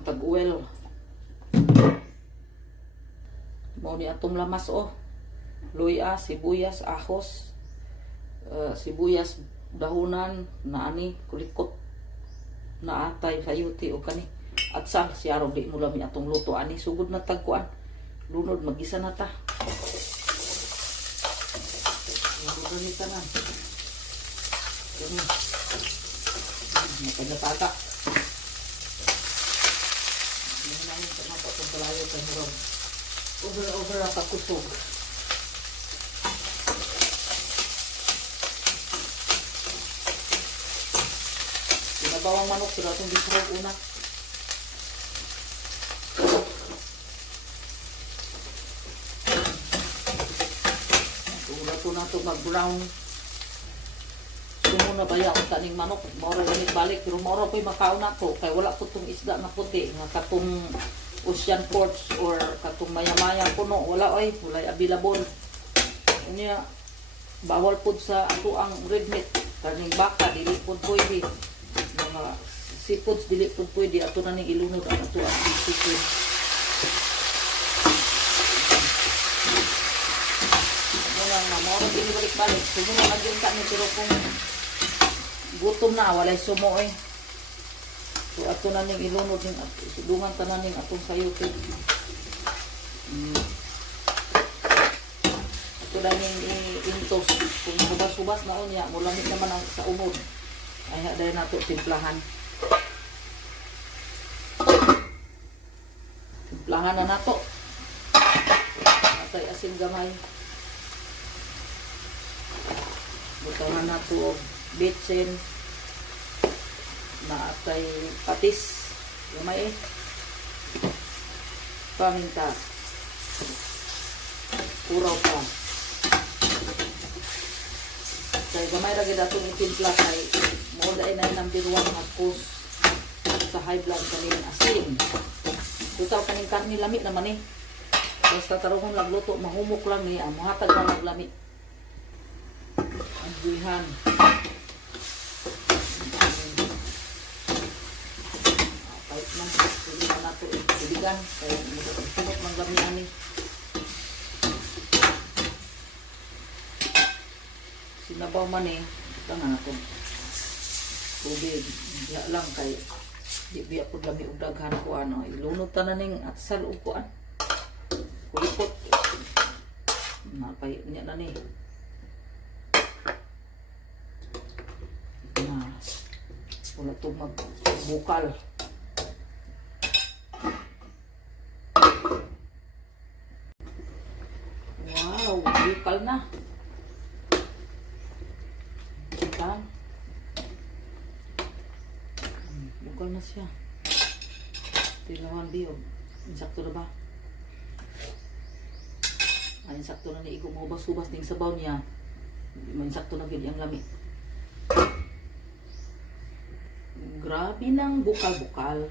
ang tag-oil. Mao ni atong lamas luya, sibuyas, ahos, sibuyas dahunan na ani kulikot na atay sayuti o kani at sal siya ro di mo lami atong luto ani sugod na tagkuan lunod magisa na ta. Lunod na tanan. Kani napadapaga. Ano na yung tama pa kung palayo sa murong. Over ang kakusog. Bawang manok sila itong bisurog una. Ito na ito mag-brown. Sumo na baya ang taning manok. Maura ganit balik. Pero maura po'y makaon ako. Kaya wala po itong isda na puti. Nga katong ocean ports or katong maya-maya puno. Wala ay. Wala available. Kanya bawal po sa ato ang red meat. Kaning baka. Dili po pwede. Mga seafoods dili po pwede ato na ning ilunod ang ato ang chicken. Muna na moro din balik-balik. Sumo na lang yun kami pero kung gutom na walay sumo So ato na ning ilunod ning sidungan tanan ning atong sayote. Ato na ning intos kung subas-subas na unya mulamit naman ang sa unod. Ay dahil nato timplahan. Timplahan na nato. Atay asin gamay. Butangan nato bitsin. Na atay patis. Gamay Paminta. Kuraw pa. Kaya gamay lagi datong itimpla kay mauda ay na number 1 nga cause sa high blood kaning asin. Tutaw kaning karni lamit naman Basta tarungon lagluto, mahumok lang niya. Muhatag na laglamit. Ang buwihan. Kahit man, hindi na nato ibigan. Kaya sunod ng gamihan ni. Sinabaw man ito nga nato. Tubig. Diya lang kay di biya po lami ugdaghan ko ilunod tananing at salog ko kulipot. Napay niya na ni. Wala ito magbukal. Wow, bukal na. Bukal. Bukal na siya. Tingnan biyo. Insakto na ba? Ay, insakto na ni Igo. Mahubas-hubas ding sabaw niya. Insakto na biyo ang lami. Grabe ng bukal-bukal.